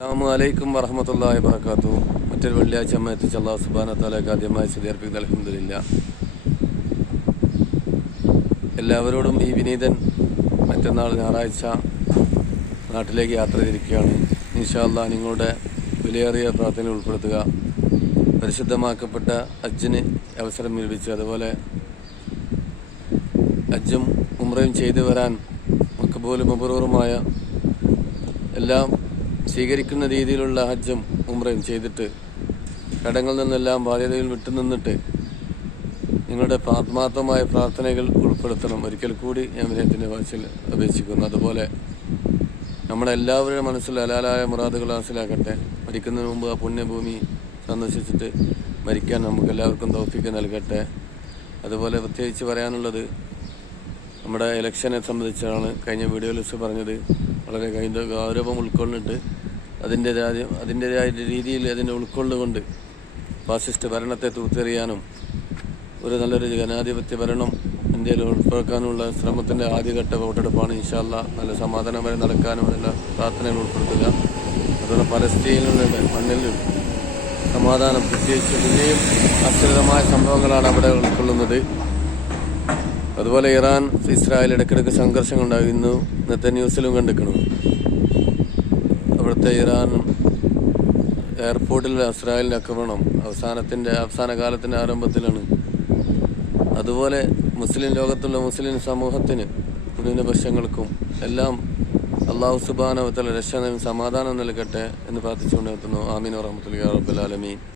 അസ്സലാമു വറഹ്മത്തുള്ളാഹി വബറകാതുഹു. മറ്റൊരു വെള്ളിയാഴ്ച എത്തിച്ച അല്ലാഹു സുബ്ഹാനഹു വ തആലക്ക് ആദ്യമായി സ്തുതി അർപ്പിക്കുന്നു. അൽഹംദുലില്ലാഹ്. എല്ലാവരോടും ഈ വിനീതൻ മറ്റന്നാൾ ഞായറാഴ്ച നാട്ടിലേക്ക് യാത്ര തിരിക്കുകയാണ്. ഇൻഷാ അല്ലാഹ് നിങ്ങളുടെ വിലയേറിയ പ്രാർത്ഥനയിൽ ഉൾപ്പെടുത്തുക. പരിശുദ്ധമാക്കപ്പെട്ട ഹജ്ജിന് അവസരം ലഭിച്ചു, അതുപോലെ ഹജ്ജും ഉംറയും ചെയ്തു വരാൻ മഖ്ബൂലും മബ്റൂറുമായ എല്ലാം സ്വീകരിക്കുന്ന രീതിയിലുള്ള ഹജ്ജും ഉംറയും ചെയ്തിട്ട് കടങ്ങളിൽ നിന്നെല്ലാം ബാധ്യതയിൽ വിട്ടുനിന്നിട്ട് നിങ്ങളുടെ ആത്മാർത്ഥമായ പ്രാർത്ഥനകൾ ഉൾപ്പെടുത്തണം. ഒരിക്കൽ കൂടി ഞാൻ വിനയത്തിൻ്റെ ഭാഷയിൽ അപേക്ഷിക്കുന്നു. അതുപോലെ നമ്മളെല്ലാവരുടെ മനസ്സിൽ ഹലാലായ മുറാദുകൾ ഹാസിലാക്കട്ടെ. മരിക്കുന്നതിന് മുമ്പ് ആ പുണ്യഭൂമി സന്ദർശിച്ചിട്ട് മരിക്കാൻ നമുക്ക് എല്ലാവർക്കും തൗഫീഖ് നൽകട്ടെ. അതുപോലെ പ്രത്യേകിച്ച് പറയാനുള്ളത്, നമ്മുടെ ഇലക്ഷനെ സംബന്ധിച്ചാണ് കഴിഞ്ഞ വീഡിയോയിൽ പറഞ്ഞത്. വളരെ ഗൗരവം ഉൾക്കൊണ്ടിട്ട് അതിൻ്റെതായ രീതിയിൽ അതിനെ ഉൾക്കൊണ്ടുകൊണ്ട് ഫാസിസ്റ്റ് ഭരണത്തെ തൂത്തെറിയാനും ഒരു നല്ലൊരു ജനാധിപത്യ ഭരണം ഇന്ത്യയിൽ ഉൾപ്പെടുത്താനുള്ള ശ്രമത്തിൻ്റെ ആദ്യഘട്ട വോട്ടെടുപ്പാണ്. ഇൻഷാ അല്ലാഹ് നല്ല സമാധാനപരം നടക്കാനും അതിനുള്ള പ്രാർത്ഥനകൾ ഉൾപ്പെടുത്തുക. അതുപോലെ പലസ്തീനിലുള്ള മണ്ണിൽ സമാധാനം, പ്രത്യേകിച്ച് പിന്നെയും അശ്രിതമായ സംഭവങ്ങളാണ് അവിടെ ഉൾക്കൊള്ളുന്നത്. അതുപോലെ ഇറാൻ ഇസ്രായേൽ ഇടയ്ക്കിടയ്ക്ക് സംഘർഷങ്ങൾ ഉണ്ടാകുന്നു. ഇന്നത്തെ ന്യൂസിലും കണ്ടിരിക്കണം. അവിടുത്തെ ഇറാൻ എയർപോർട്ടിൽ ഇസ്രായേലിൻ്റെ ആക്രമണം അവസാന കാലത്തിൻ്റെ ആരംഭത്തിലാണ്. അതുപോലെ മുസ്ലിം ലോകത്തുള്ള മുസ്ലിം സമൂഹത്തിന് ന്യൂനപക്ഷങ്ങൾക്കും എല്ലാം അല്ലാഹു സുബ്ഹാനഹു വ തആല രക്ഷ സമാധാനം നൽകട്ടെ എന്ന് പ്രാർത്ഥിച്ചുകൊണ്ട് നിർത്തുന്നു. ആമീൻ വറഹ്മത്തുള്ളാഹി റബ്ബിൽ ആലമീൻ.